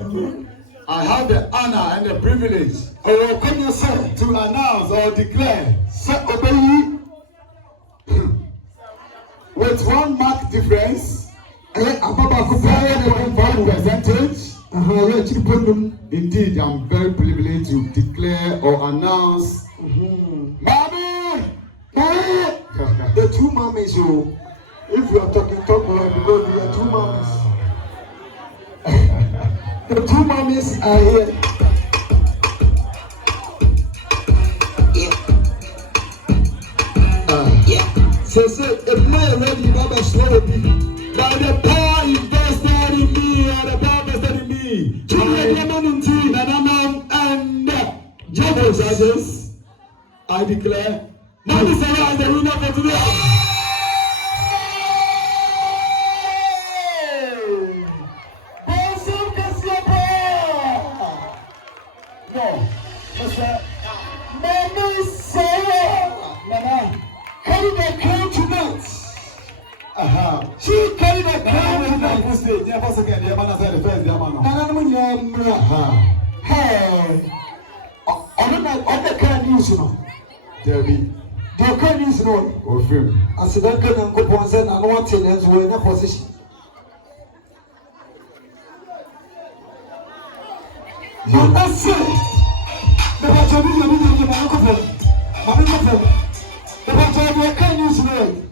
I have the honor and the privilege to announce or declare with 1 mark difference, 7.5%. Indeed, I'm very privileged to declare or announce. Mommy, the 2 mommies, you. If you are talking, talk more because we are 2 mommies. The 2 mommies are here. So if my ready, Baba slow me. By the power invested in me, or the power invested in me, to the community, and Jehovah judges, I declare, Mommy Sarah is the winner for today. She carried a crown in the stage. Never forget the man said the first Yamano. Hey, on the can use no. Debbie, the can use no. or film. I said, I couldn't go on and I want to answer in a position. But that's it. The Bajabi, you need to give a look at them. The Bajabi can use no.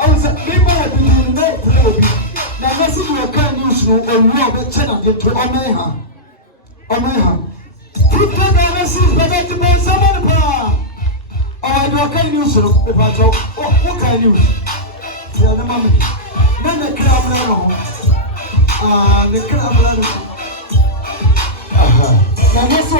I was a people have been in the play. Now, let's see your kind news no or more than 10 of the to Omeha. Put the analysis better to buy some of the power. Oh, your kind news no, the Bajo. Oh, what kind news? The other mommy. Then the crab level. The crab level. Now, that's what.